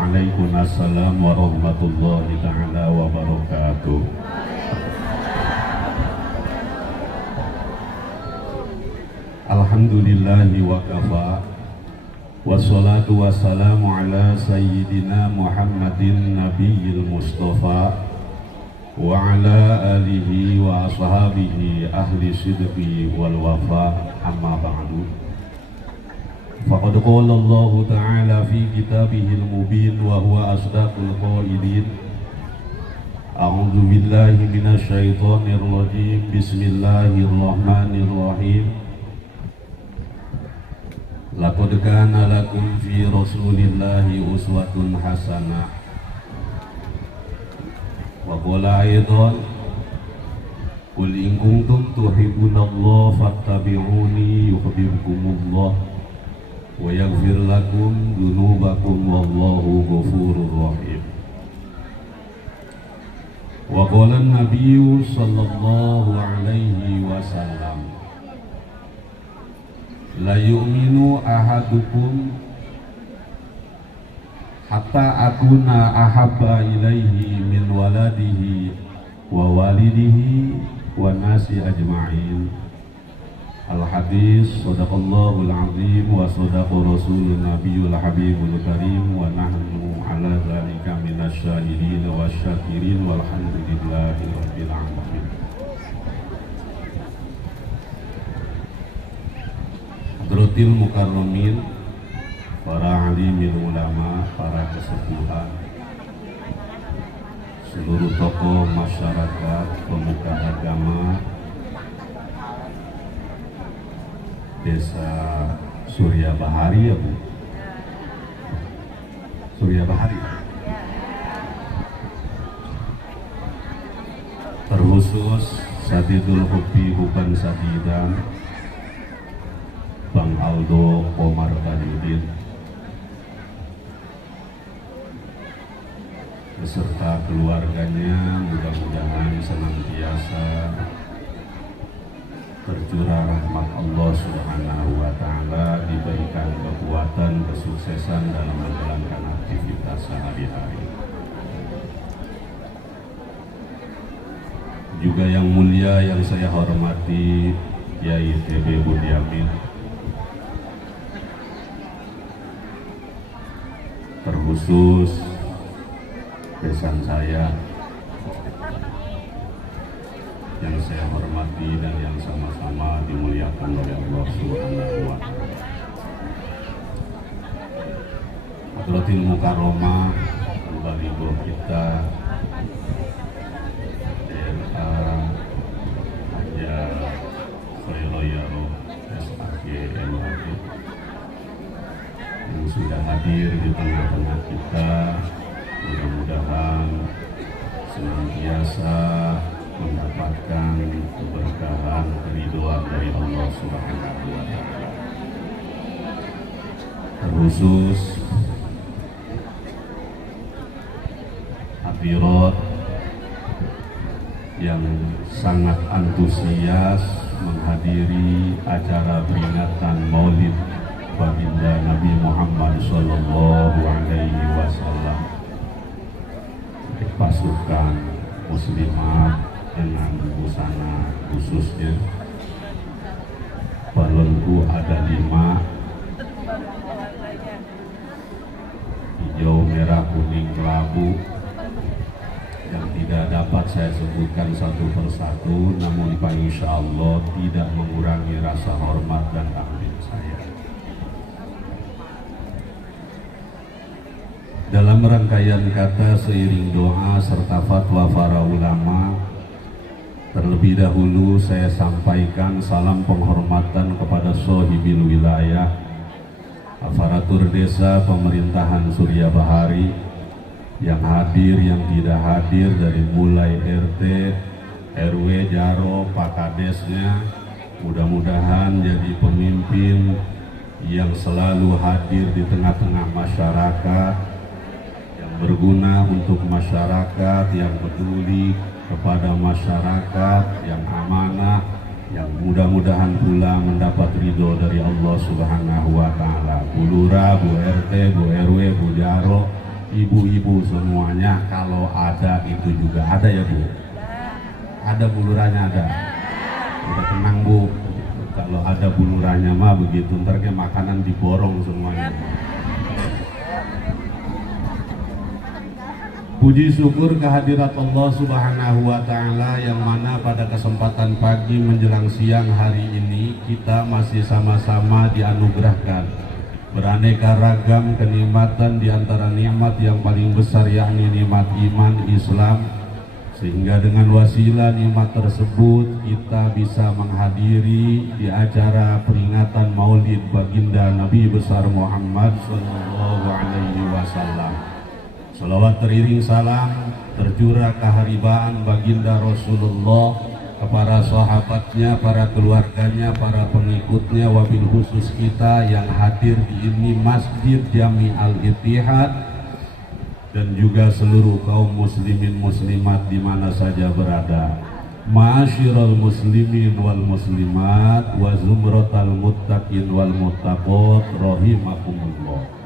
Waalaikumsalam warahmatullahi ta'ala wabarakatuh. Alhamdulillahi wa kafa. Wassalatu wassalamu ala sayyidina Muhammadin nabiyil mustafa wa ala alihi wa ashabihi ahli sidqi wal wafa, amma ba'du. Faqad qala Allah ta'ala fi kitabihil mubin wa huwa asdaqul qailin. A'udzu billahi minasy syaithanir rajim. Bismillahirrahmanirrahim. Laqad kana lakum fi rasulillahi uswatun hasanah. Wa qala aidan qul in kuntum tuhibbunallaha fattabi'uni yuhibbukumullah wa yaghfir lakum dzunubakum wallahu ghafurur rahim. Wa qala an-nabiyyu sallallahu alaihi wasallam, la yu'minu ahadukum hatta akuna ahabba ilaihi min waladihi wa walidihi wa nasi ajma'in. Al-hadis, sadaqallahul azim wa sadaqa rasulun nabiyul habibul karim wa nahnu ala dzalika minasyahidin wa syakirin walhamdulillahi rabbil alamin. Hadratil mukarramin, para alimil ulama, para kesepuhan, seluruh tokoh masyarakat, pemuka agama Desa Surya Bahari, ya Bu? Surya Bahari. Terkhusus Sadidul Hubbi Huban Sadidan, Bang Aldo Komar Badudin, beserta keluarganya, mudah-mudahan senantiasa tercurah rahmat Allah Subhanahu wa Ta'ala, diberikan kekuatan, kesuksesan dalam menjalankan aktivitas sehari-hari. Juga yang mulia yang saya hormati Kiai TB Budiamin, terkhusus besan saya yang saya hormati dan yang sama-sama dimuliakan oleh Allah Subhanahu wa Ta'ala. Hadratil mukarramah, kembali guru kita DLA Haja Khairoyaro SAG MAG yang sudah hadir di tengah-tengah kita, mudah-mudahan senantiasa mendapatkan keberkahan, keridhaan dari Allah Subhanahu wa Ta'ala. Terkhusus hadirat yang sangat antusias menghadiri acara peringatan Maulid Baginda Nabi Muhammad Sallallahu Alaihi Wasallam, pasukan muslimat dengan busana khususnya. Balonku ada 5, hijau, merah, kuning, kelabu, yang tidak dapat saya sebutkan satu persatu, namun Pak Insya Allah tidak mengurangi rasa hormat dan takdim saya. Dalam rangkaian kata seiring doa serta fatwa para ulama, terlebih dahulu saya sampaikan salam penghormatan kepada Sohibil Wilayah, aparatur desa pemerintahan Surya Bahari, yang hadir, yang tidak hadir, dari mulai RT, RW, Jaro, Pak Kadesnya. Mudah-mudahan jadi pemimpin yang selalu hadir di tengah-tengah masyarakat, yang berguna untuk masyarakat, yang peduli kepada masyarakat, yang amanah, yang mudah-mudahan pula mendapat ridho dari Allah Subhanahu wa Ta'ala. Bu Lurah, Bu RT, Bu RW, Bu Jaro, ibu-ibu semuanya, kalau ada itu juga ada ya Bu? Ada bulurannya ada? Udah tenang Bu, kalau ada bulurannya mah begitu ntar ke makanan diborong semuanya. Puji syukur kehadirat Allah Subhanahu wa Ta'ala, yang mana pada kesempatan pagi menjelang siang hari ini kita masih sama-sama dianugerahkan beraneka ragam kenikmatan, di antara nikmat yang paling besar yakni nikmat iman Islam, sehingga dengan wasilah nikmat tersebut kita bisa menghadiri di acara peringatan Maulid Baginda Nabi besar Muhammad sallallahu alaihi wasallam. Salawat teriring salam tercurah keharibaan baginda Rasulullah kepada sahabatnya, para keluarganya, para pengikutnya, wabil khusus kita yang hadir di ini Masjid Jami Al-Ittihad, dan juga seluruh kaum muslimin muslimat di mana saja berada. Ma'asyiral muslimin wal muslimat wa zumratal muttaqin wal muttaqat rahimakumullah.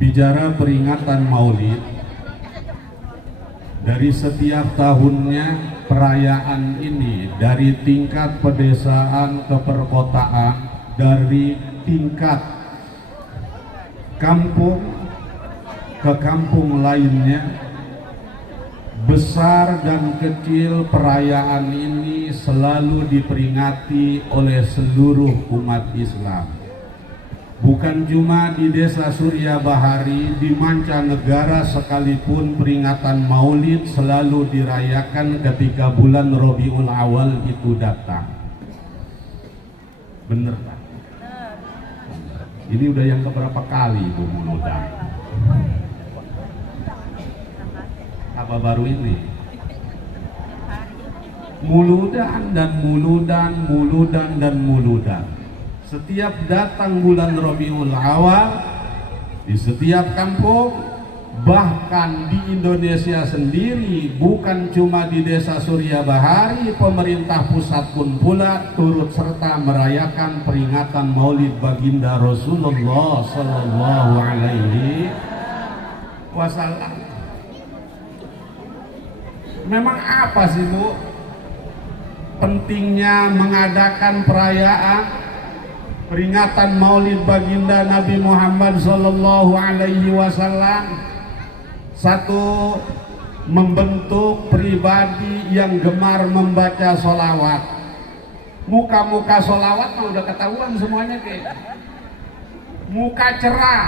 Bicara peringatan Maulid, dari setiap tahunnya perayaan ini, dari tingkat pedesaan ke perkotaan, dari tingkat kampung ke kampung lainnya, besar dan kecil perayaan ini selalu diperingati oleh seluruh umat Islam. Bukan cuma di desa Surya Bahari, di mancanegara sekalipun peringatan Maulid selalu dirayakan ketika bulan Rabiul Awal itu datang. Bener Pak? Ini udah yang keberapa kali Bu Muludan? Apa baru ini? Muludan dan muludan, muludan dan muludan. Setiap datang bulan Rabiul Awal, di setiap kampung, bahkan di Indonesia sendiri, bukan cuma di desa Surya Bahari, pemerintah pusat pun pula turut serta merayakan peringatan Maulid Baginda Rasulullah Sallallahu Alaihi Wasallam. Memang apa sih Bu pentingnya mengadakan perayaan peringatan Maulid Baginda Nabi Muhammad Sallallahu Alaihi Wasallam? Satu, membentuk pribadi yang gemar membaca sholawat. Muka-muka sholawat mah udah ketahuan semuanya ke. Muka cerah,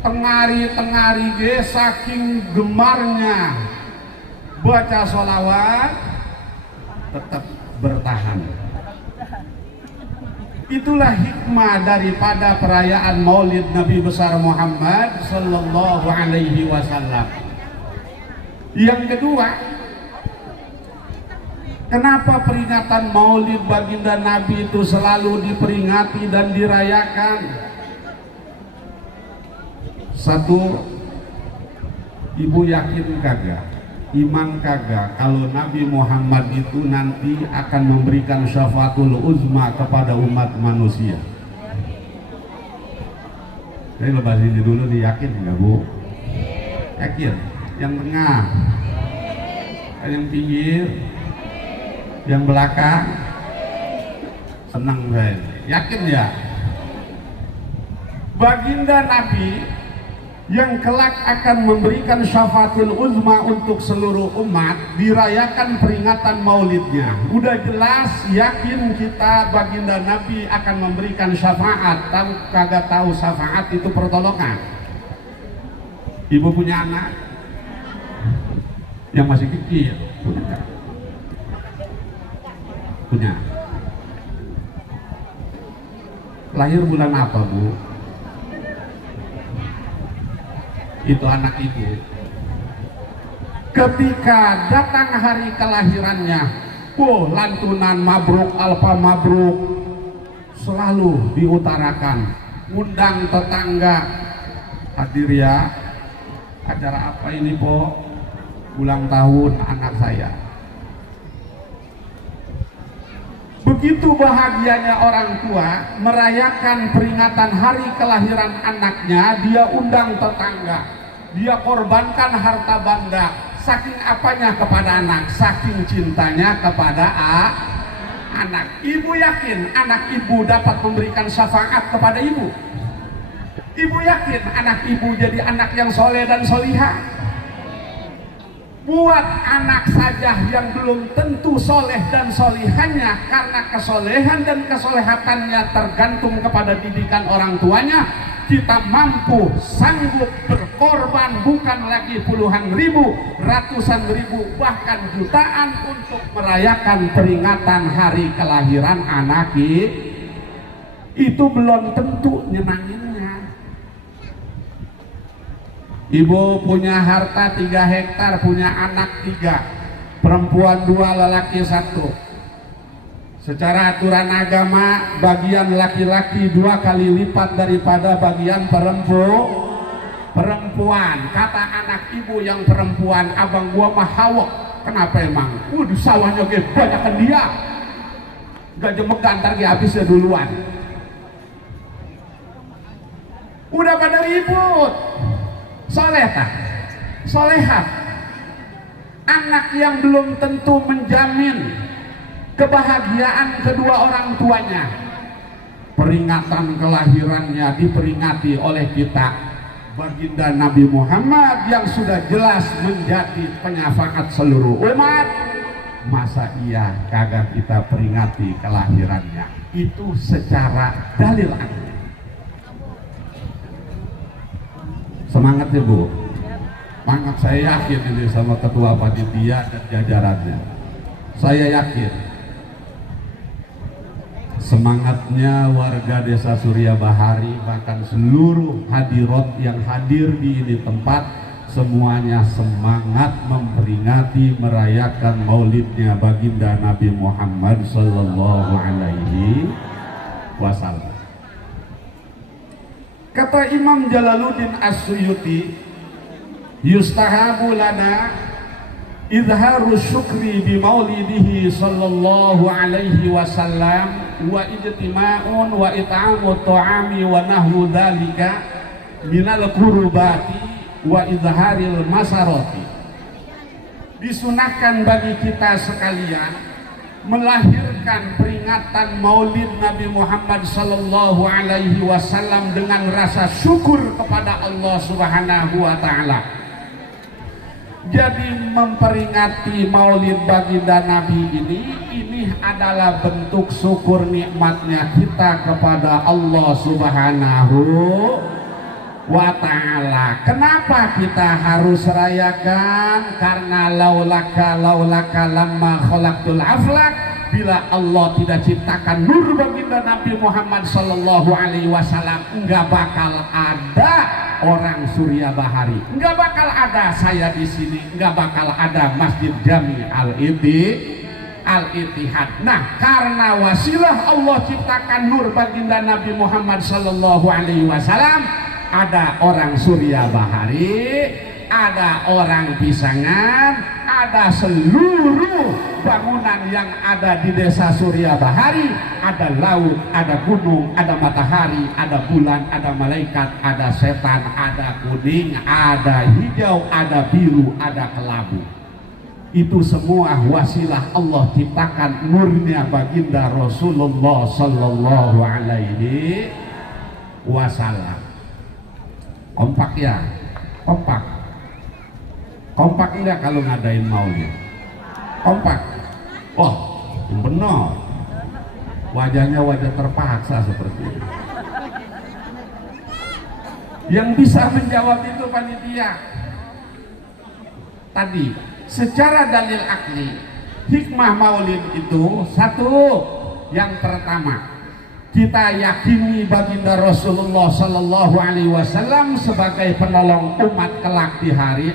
tengari-tengari ge, saking gemarnya baca sholawat, tetap bertahan. Itulah hikmah daripada perayaan Maulid Nabi besar Muhammad Sallallahu Alaihi Wasallam. Yang kedua, kenapa peringatan Maulid Baginda Nabi itu selalu diperingati dan dirayakan? Satu, Ibu yakin kagak, iman kagak kalau Nabi Muhammad itu nanti akan memberikan syafaatul uzma kepada umat manusia? Saya lepas ini dulu nih, yakin nggak Bu? Yakin? Yang tengah, yang pinggir, yang belakang, senang saya. Yakin ya? Baginda Nabi yang kelak akan memberikan syafaatul uzma untuk seluruh umat, dirayakan peringatan maulidnya. Udah jelas, yakin kita baginda Nabi akan memberikan syafaat. Tahu kagak tahu syafaat itu pertolongan? Ibu punya anak yang masih kecil, punya. Lahir bulan apa Bu? Itu anak ibu. Ketika datang hari kelahirannya, lantunan mabruk alfa mabruk selalu diutarakan. Undang tetangga, hadir ya, acara apa ini Po? Ulang tahun anak saya. Begitu bahagianya orang tua merayakan peringatan hari kelahiran anaknya, dia undang tetangga, dia korbankan harta benda. Saking apanya kepada anak? Saking cintanya kepada anak. Ibu yakin anak ibu dapat memberikan syafaat kepada ibu. Ibu yakin anak ibu jadi anak yang soleh dan solihah. Buat anak saja yang belum tentu soleh dan solihahnya, karena kesolehan dan kesolehatannya tergantung kepada didikan orang tuanya, kita mampu sanggup berkorban bukan lagi puluhan ribu, ratusan ribu, bahkan jutaan untuk merayakan peringatan hari kelahiran anak itu belum tentu nyenanginnya. Ibu punya harta 3 hektar, punya anak 3, perempuan 2, lelaki 1. Secara aturan agama, bagian laki-laki 2 kali lipat daripada bagian perempuan. Kata anak ibu yang perempuan, abang gua mah hawok. Kenapa emang? Waduh, sawahnya gede, banyakan dia. Gak jemekan, ntar dia habisnya duluan. Udah pada ribut. Soleh tak? Solehah. Anak yang belum tentu menjamin kebahagiaan kedua orang tuanya. Peringatan kelahirannya diperingati oleh kita, baginda Nabi Muhammad yang sudah jelas menjadi penyafaat seluruh umat. Masa iya kagak kita peringati kelahirannya? Itu secara dalil akli. Semangat ya Bu, semangat. Saya yakin ini sama ketua panitia dan jajarannya, saya yakin semangatnya warga desa Surya Bahari, bahkan seluruh hadirat yang hadir di ini tempat, semuanya semangat memperingati merayakan maulidnya baginda Nabi Muhammad Sallallahu Alaihi Wasallam. Kata Imam Jalaluddin As-Suyuti, yustahabu lana izharu syukri bi maulidihi sallallahu alaihi wasallam wa ijtima'un wa it'amu ta'ami wa nahwu dzalika minal qurbati wa izharil masarati. Disunahkan bagi kita sekalian melahirkan peringatan maulid Nabi Muhammad sallallahu alaihi wasallam dengan rasa syukur kepada Allah Subhanahu wa taala. Jadi memperingati maulid baginda Nabi ini adalah bentuk syukur nikmatnya kita kepada Allah Subhanahu wa ta'ala. Kenapa kita harus rayakan? Karena laulaka lamma khalaqtul aflak, bila Allah tidak ciptakan nur baginda Nabi Muhammad sallallahu alaihi wasallam, enggak bakal ada orang Surya Bahari, enggak bakal ada saya di sini, enggak bakal ada Masjid Jami Al-Ittihad. Nah, karena wasilah Allah ciptakan nur baginda Nabi Muhammad sallallahu alaihi wasallam, ada orang Surya Bahari, ada orang Pisangan, ada seluruh bangunan yang ada di desa Surya Bahari, ada laut, ada gunung, ada matahari, ada bulan, ada malaikat, ada setan, ada kuning, ada hijau, ada biru, ada kelabu. Itu semua wasilah Allah ciptakan nurnya baginda Rasulullah sallallahu alaihi wasallam. Kompak ya, kompak enggak kalau ngadain maulid? Kompak. Oh, benar, wajahnya wajah terpaksa seperti ini. Yang bisa menjawab itu panitia tadi. Secara dalil akli, hikmah maulid itu satu, yang pertama, kita yakini baginda Rasulullah Sallallahu Alaihi Wasallam sebagai penolong umat kelak di hari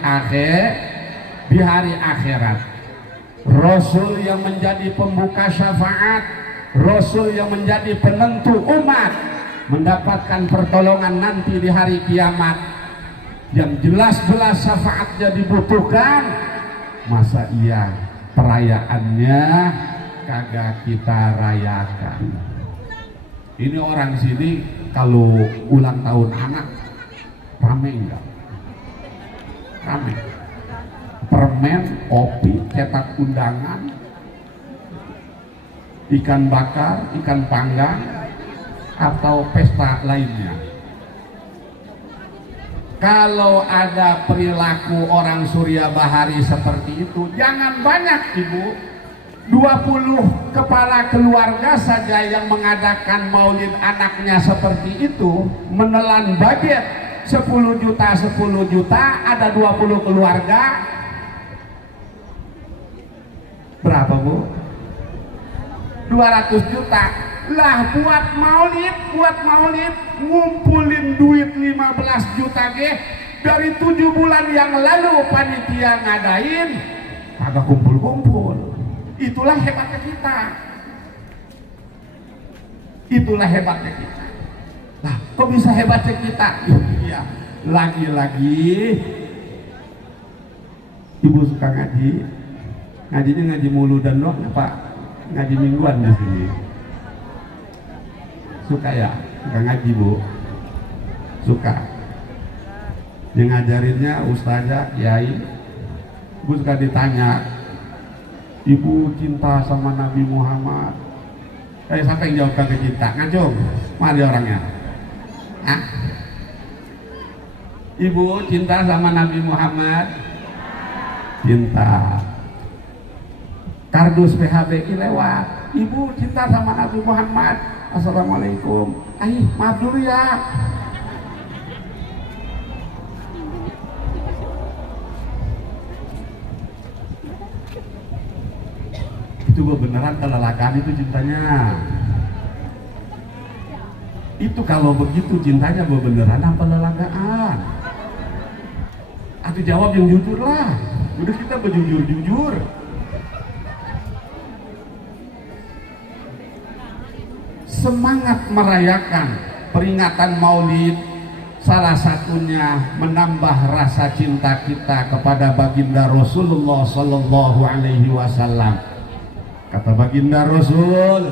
akhirat. Rasul yang menjadi pembuka syafaat, Rasul yang menjadi penentu umat mendapatkan pertolongan nanti di hari kiamat, yang jelas-jelas syafaatnya dibutuhkan. Masa iya perayaannya kagak kita rayakan. Ini orang sini kalau ulang tahun anak rame enggak? Rame. Permen, kopi, cetak undangan, ikan bakar, ikan panggang, atau pesta lainnya. Kalau ada perilaku orang Surya Bahari seperti itu, jangan banyak Ibu. 20 kepala keluarga saja yang mengadakan maulid anaknya seperti itu, menelan budget 10 juta, ada 20 keluarga. Berapa Bu? 200 juta. Lah buat maulid ngumpulin duit 15 juta dari 7 bulan yang lalu panitia ngadain kagak kumpul-kumpul. Itulah hebatnya kita. Nah, kok bisa hebatnya kita? Iya, lagi-lagi Ibu suka ngaji. Ngajinya ngaji mulu dan doang Pak. Ngaji mingguan di sini. Suka ya? Suka ngaji Bu? Suka. Yang ngajarinnya ustazah, kiai. Bu suka ditanya, Ibu cinta sama Nabi Muhammad? Siapa yang jawab kagak cinta? Ngajong, mari orangnya. Hah? Ibu cinta sama Nabi Muhammad? Cinta. Kardus PHBI lewat. Ibu cinta sama Nabi Muhammad? Assalamualaikum. Maaf dulu ya. Itu beneran kelelakaan itu cintanya. Itu kalau begitu cintanya beneran apa lelagaan? Atau jawab yang jujur lah. Udah kita berjujur-jujur. Semangat merayakan peringatan maulid salah satunya menambah rasa cinta kita kepada baginda Rasulullah Sallallahu Alaihi Wasallam. Kata baginda Rasul,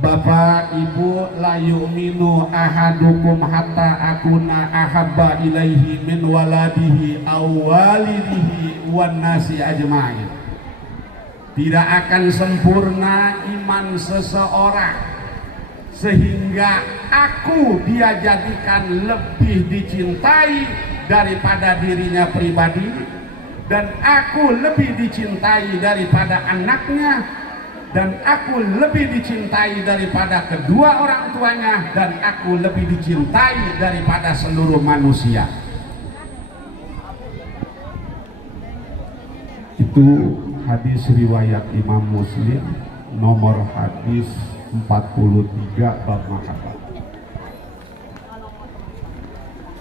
Bapak Ibu, la yu'minu ahadukum hatta akuna ahabba ilaihi min waladihi aw walidihi wan nasi ajma'in. Tidak akan sempurna iman seseorang sehingga dia jadikan lebih dicintai daripada dirinya pribadi, dan aku lebih dicintai daripada anaknya, dan aku lebih dicintai daripada kedua orang tuanya, dan aku lebih dicintai daripada seluruh manusia. Itu hadis riwayat Imam Muslim, nomor hadis 43 bab mahabbah.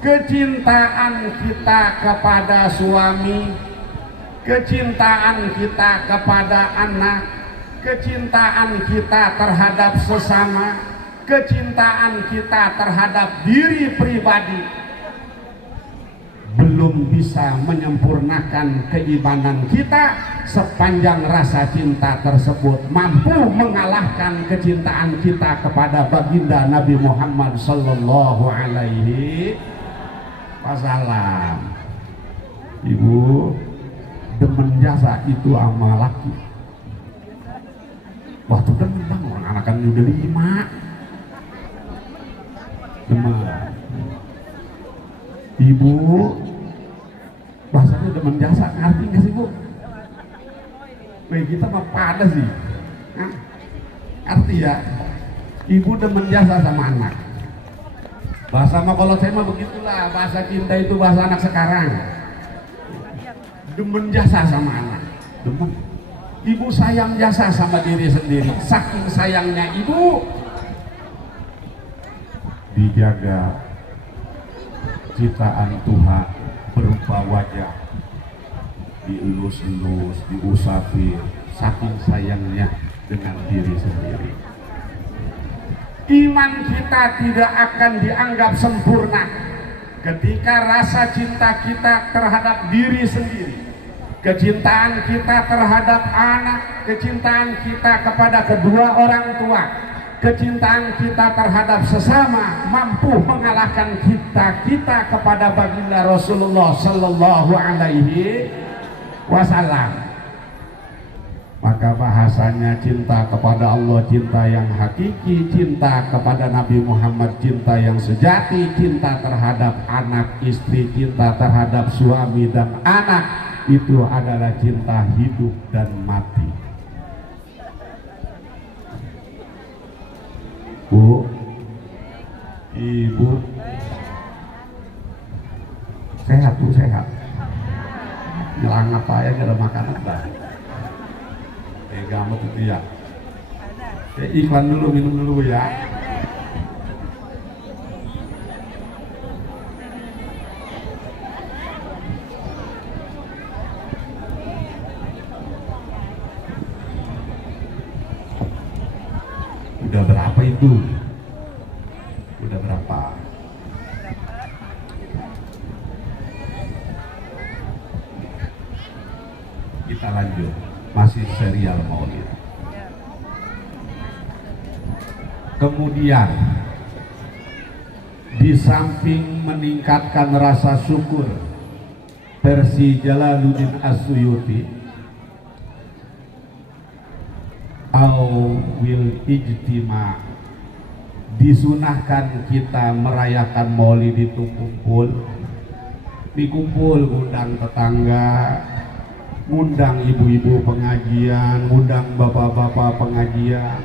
Kecintaan kita kepada suami, kecintaan kita kepada anak, kecintaan kita terhadap sesama, kecintaan kita terhadap diri pribadi belum bisa menyempurnakan keimanan kita sepanjang rasa cinta tersebut mampu mengalahkan kecintaan kita kepada baginda Nabi Muhammad Sallallahu Alaihi Wasallam. Ibu demen jasa itu sama laki. Waktu demen orang anakan udah 5. Demen. Ibu bahasanya demen jasa, ngerti nggak sih Bu? Kita mah pada sih, arti ya. Ibu demen jasa sama anak. Bahasa mah kalau saya mah begitulah, bahasa cinta itu bahasa anak sekarang. Demen jasa sama anak, demen. Ibu sayang jasa sama diri sendiri, saking sayangnya ibu dijaga ciptaan Tuhan berupa wajah, dielus-elus, diusapin, saking sayangnya dengan diri sendiri. Iman kita tidak akan dianggap sempurna ketika rasa cinta kita terhadap diri sendiri kecintaan kita terhadap anak, kecintaan kita kepada kedua orang tua, kecintaan kita terhadap sesama mampu mengalahkan kita kepada baginda Rasulullah Sallallahu Alaihi Wasallam. Maka bahasanya cinta kepada Allah, cinta yang hakiki, cinta kepada Nabi Muhammad, cinta yang sejati, cinta terhadap anak istri, cinta terhadap suami dan anak, itu adalah cinta hidup dan mati. Bu, ibu, sehat bu, sehat. Nyelang apa ya, gak ada makanan dah. Gampang itu ya. Iklan dulu, minum dulu ya. Udah berapa itu? Udah berapa? Kita lanjut. Masih serial Maulid. Kemudian di samping meningkatkan rasa syukur versi Jalaluddin As-Suyuti, awil ijtima, disunahkan kita merayakan Maulid itu kumpul, undang tetangga, ngundang ibu-ibu pengajian, ngundang bapak-bapak pengajian.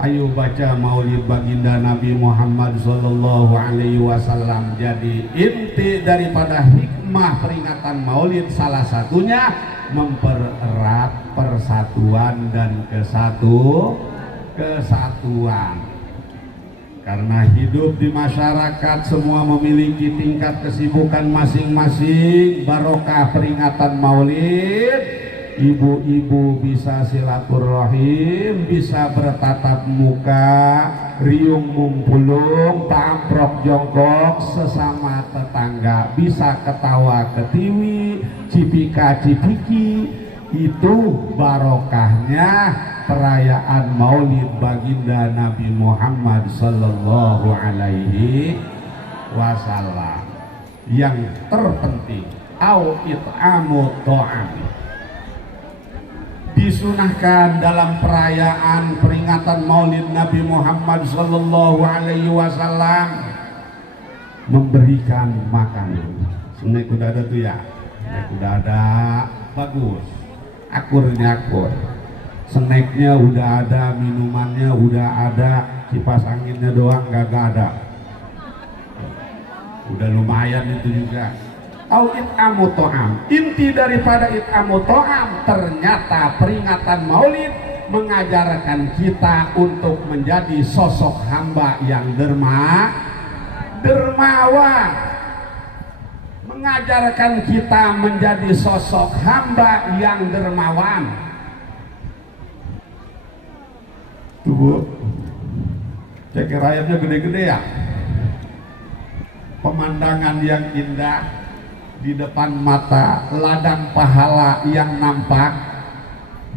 Ayo baca Maulid baginda Nabi Muhammad Sallallahu Alaihi Wasallam. Jadi inti daripada hikmah peringatan Maulid salah satunya mempererat persatuan dan kesatuan. Karena hidup di masyarakat semua memiliki tingkat kesibukan masing-masing. Barokah peringatan Maulid, ibu-ibu bisa silaturahim, bisa bertatap muka, riung mumpulung, tamprok jongkok sesama tetangga, bisa ketawa ketiwi, cipika cipiki. Itu barokahnya perayaan Maulid baginda Nabi Muhammad Sallallahu Alaihi Wasallam. Yang terpenting, au it'amu ta'am, disunahkan dalam perayaan peringatan Maulid Nabi Muhammad Sallallahu Alaihi Wasallam memberikan makanan. Snack udah ada tuh ya, snack udah ada, bagus. Akurnya akur, snacknya udah ada, minumannya udah ada, kipas anginnya doang gak ada. Udah lumayan itu juga. Au it'amu ta'am, inti daripada it'amu ta'am, ternyata peringatan Maulid mengajarkan kita untuk menjadi sosok hamba yang dermawan. Mengajarkan kita menjadi sosok hamba yang dermawan. Tuh bu, cek rayapnya gede-gede ya. Pemandangan yang indah di depan mata, ladang pahala yang nampak.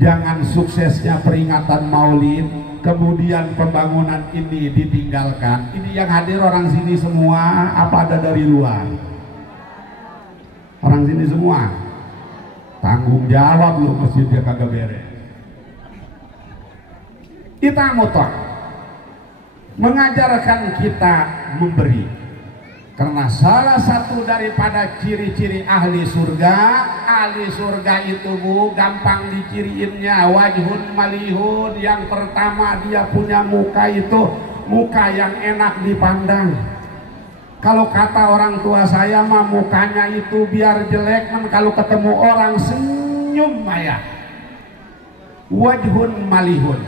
Jangan suksesnya peringatan Maulid kemudian pembangunan ini ditinggalkan. Ini yang hadir orang sini semua apa ada dari luar? Orang sini semua tanggung jawab lu, masjidnya kagak beres. Kita mutlak mengajarkan kita memberi, karena salah satu daripada ciri-ciri ahli surga itu bu, gampang diciriinnya, wajhun malihun. Yang pertama dia punya muka itu muka yang enak dipandang. Kalau kata orang tua saya mah mukanya itu biar jelek, kalau ketemu orang senyum ya. Wajhun malihun,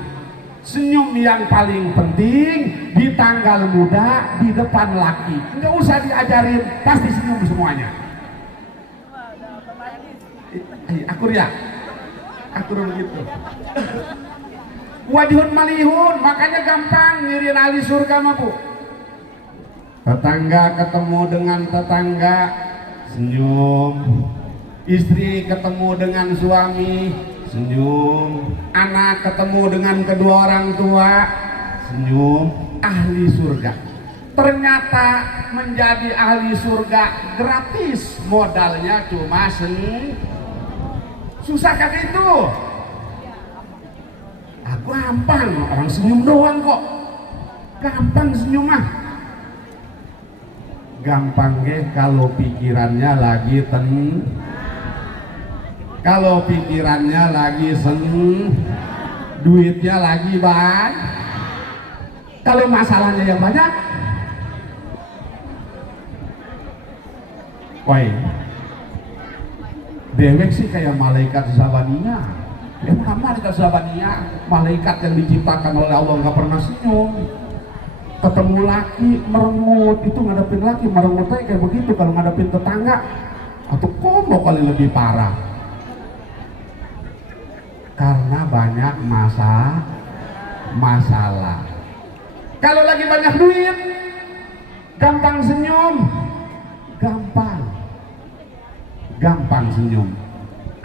senyum yang paling penting di tanggal muda di depan laki. Nggak usah diajarin, pasti senyum semuanya. Akur ya, akur begitu. Wajhun malihun, makanya gampang ngirin ahli surga mah bu. Tetangga ketemu dengan tetangga senyum, Istri ketemu dengan suami, senyum. Anak ketemu dengan kedua orang tua, senyum. Ahli surga. Ternyata menjadi ahli surga gratis, modalnya cuma senyum. Susah kan itu? Gampang, orang senyum doang kok. Gampang senyum mah. Gampang kalau pikirannya lagi kalau pikirannya lagi duitnya lagi banyak. Kalau masalahnya yang banyak, woi, dewek sih kayak malaikat Zabania. Emang malaikat Zabania, malaikat yang diciptakan oleh Allah nggak pernah senyum. Ketemu laki merengut, itu ngadepin laki merengutnya kayak begitu. Kalau ngadepin tetangga atau komo kali lebih parah, karena banyak masalah. Kalau lagi banyak duit gampang senyum, gampang senyum.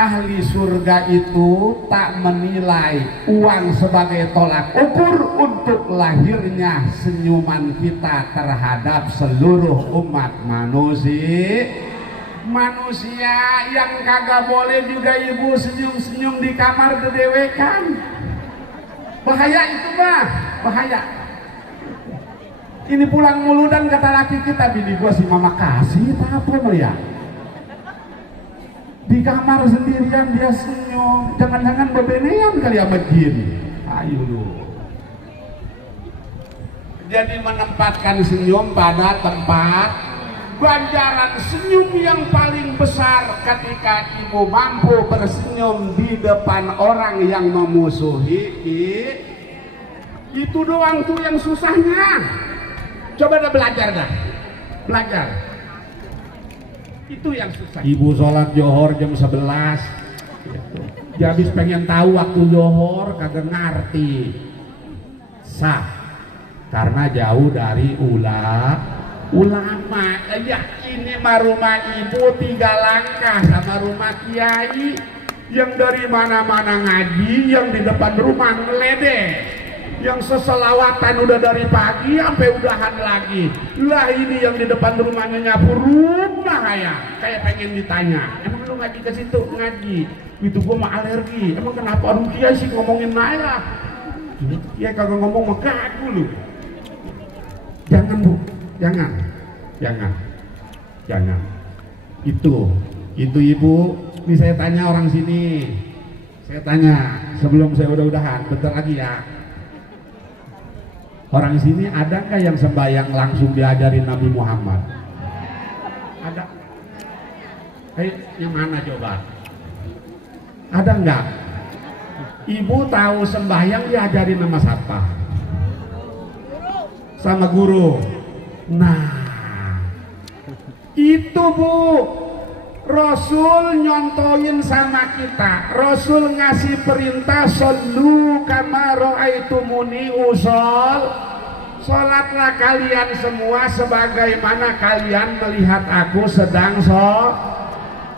Ahli surga itu tak menilai uang sebagai tolak ukur untuk lahirnya senyuman kita terhadap seluruh umat manusia. Yang kagak boleh juga ibu senyum-senyum di kamar kedewekan. Bahaya itu mah, bahaya. Ini pulang mulu dan kata laki kita, bini gua si mama kasih apa ya? Di kamar sendirian dia senyum, jangan-jangan bebenean kali ya jin. Ayo lu. Jadi menempatkan senyum pada tempat. Ganjaran senyum yang paling besar ketika ibu mampu bersenyum di depan orang yang memusuhi. Itu doang tuh yang susahnya. Coba dah belajar. Itu yang susah. Ibu sholat johor jam 11. Dia habis pengen tahu waktu johor kagak ngerti. Sah. Karena jauh dari ulama. Ya ini mah rumah ibu 3 langkah sama rumah kiai yang dari mana-mana ngaji, yang di depan rumah ngeledek. Yang seselawatan udah dari pagi sampai udahan lagi. Lah ini yang di depan rumahnya nyapu rumah kayak pengen ditanya, emang lu ngaji ke situ? Ngaji. Itu gua mah alergi. Emang kenapa orang kiai sih ngomongin Naira? Ya kagak ngomong mah kaku lu. Jangan bu, jangan. Itu ibu. Ini saya tanya orang sini. Saya tanya sebelum saya udahan, bentar lagi ya. Orang sini ada nggak yang sembahyang langsung diajarin Nabi Muhammad? Ada? Yang mana coba? Ada nggak? Ibu tahu sembahyang diajarin sama siapa? Sama guru. Nah, itu bu, Rasul nyontohin sama kita. Rasul ngasih perintah, shollu kama ra'aitumuni ushol. Sholatlah kalian semua sebagaimana kalian melihat aku sedang sholat.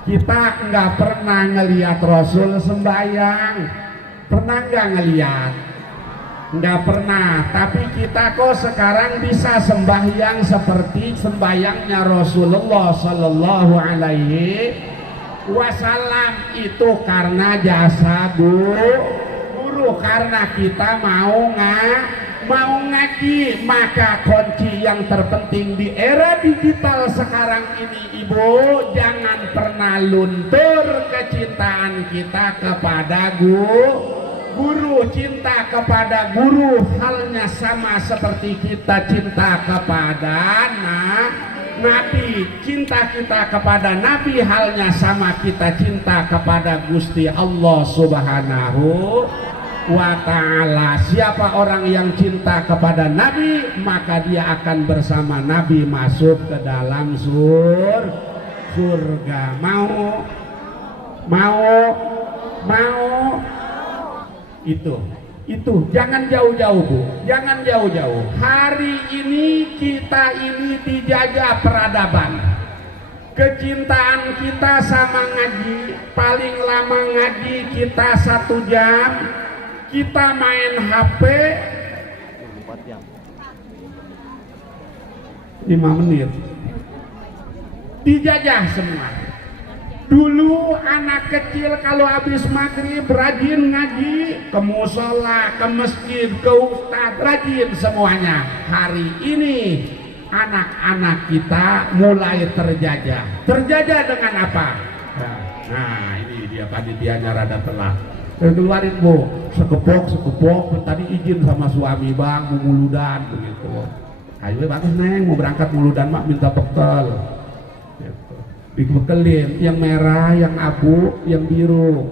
Kita nggak pernah ngelihat Rasul sembahyang. Pernah nggak ngelihat? Nggak pernah. Tapi kita kok sekarang bisa sembahyang seperti sembahyangnya Rasulullah Sallallahu Alaihi Wasallam. Itu karena jasa guru, karena kita mau ngaji. Maka kunci yang terpenting di era digital sekarang ini, ibu, jangan pernah luntur kecintaan kita kepada guru. Cinta kepada guru halnya sama seperti kita cinta kepada Nabi. Cinta kita kepada Nabi halnya sama kita cinta kepada Gusti Allah Subhanahu wa ta'ala. Siapa orang yang cinta kepada Nabi, maka dia akan bersama Nabi masuk ke dalam surga. Mau itu jangan jauh-jauh bu, jangan jauh-jauh. Hari ini kita ini dijajah peradaban. kecintaan kita sama ngaji, paling lama ngaji kita 1 jam, kita main HP 5 menit, dijajah semua. Dulu anak kecil kalau habis maghrib rajin ngaji, ke musola, ke masjid, ke ustadz, rajin semuanya. Hari ini anak-anak kita mulai terjajah. Terjajah dengan apa? Nah ini dia panitianya rada telat. Keluarin bu, sekepok, tadi izin sama suami bang, mau muludan begitu. Ayo bagus neng, mau berangkat muludan mak minta bekal. Dibekelin yang merah, yang abu, yang biru.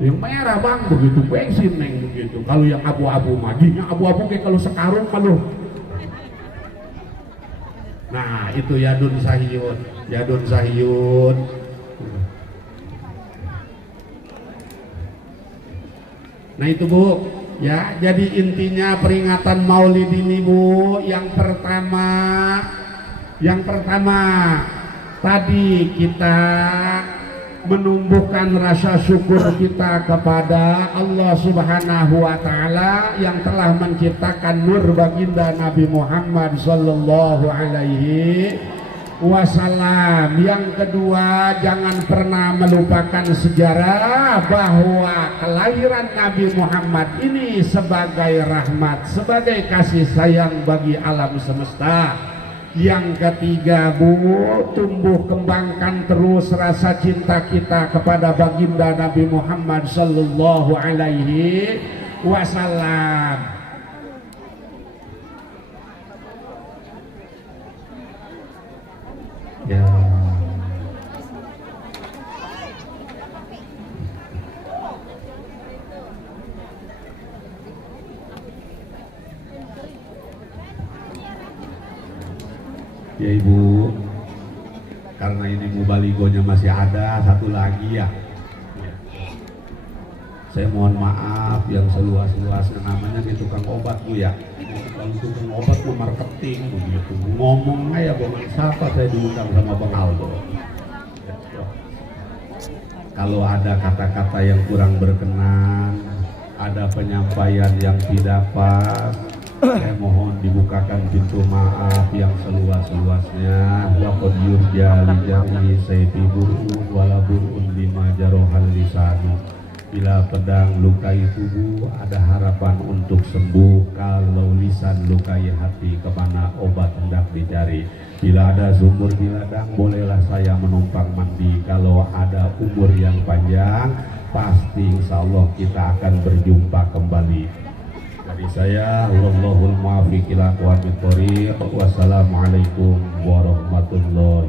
Yang merah bang begitu, bensin neng begitu. Kalau yang abu-abu maginya abu-abu kayak kalau sekarung malu. Nah itu Yadun Sahiyun. Nah itu bu, ya jadi intinya peringatan Maulid ini bu, yang pertama tadi kita menumbuhkan rasa syukur kita kepada Allah Subhanahu wa Ta'ala yang telah menciptakan nur baginda Nabi Muhammad sallallahu alaihi wasallam. Yang kedua, jangan pernah melupakan sejarah bahwa kelahiran Nabi Muhammad ini sebagai rahmat, sebagai kasih sayang bagi alam semesta. Yang ketiga bu, tumbuh kembangkan terus rasa cinta kita kepada baginda Nabi Muhammad sallallahu alaihi wasallam. Ya. Ya ibu, karena ini mubaligonya masih ada satu lagi ya. Saya mohon maaf yang seluas-luasnya, namanya di tukang obat bu ya. Kalau tukang obat mau marketing begitu, ngomong aja bang siapa saya diundang sama Bang Aldo. Kalau ada kata-kata yang kurang berkenan, ada penyampaian yang tidak pas, saya mohon dibukakan pintu maaf yang seluas-luasnya. Waqad yurja li jami sayfi burun wala burun bima jarohal lisanu. Bila pedang lukai tubuh ada harapan untuk sembuh, kalau lisan lukai hati kemana obat hendak dicari. Bila ada sumur di ladang bolehlah saya menumpang mandi. Kalau ada umur yang panjang pasti insya Allah kita akan berjumpa kembali. Dari saya, wallahul muwaffiq ila aqwamit thoriq. Wassalamualaikum warahmatullahi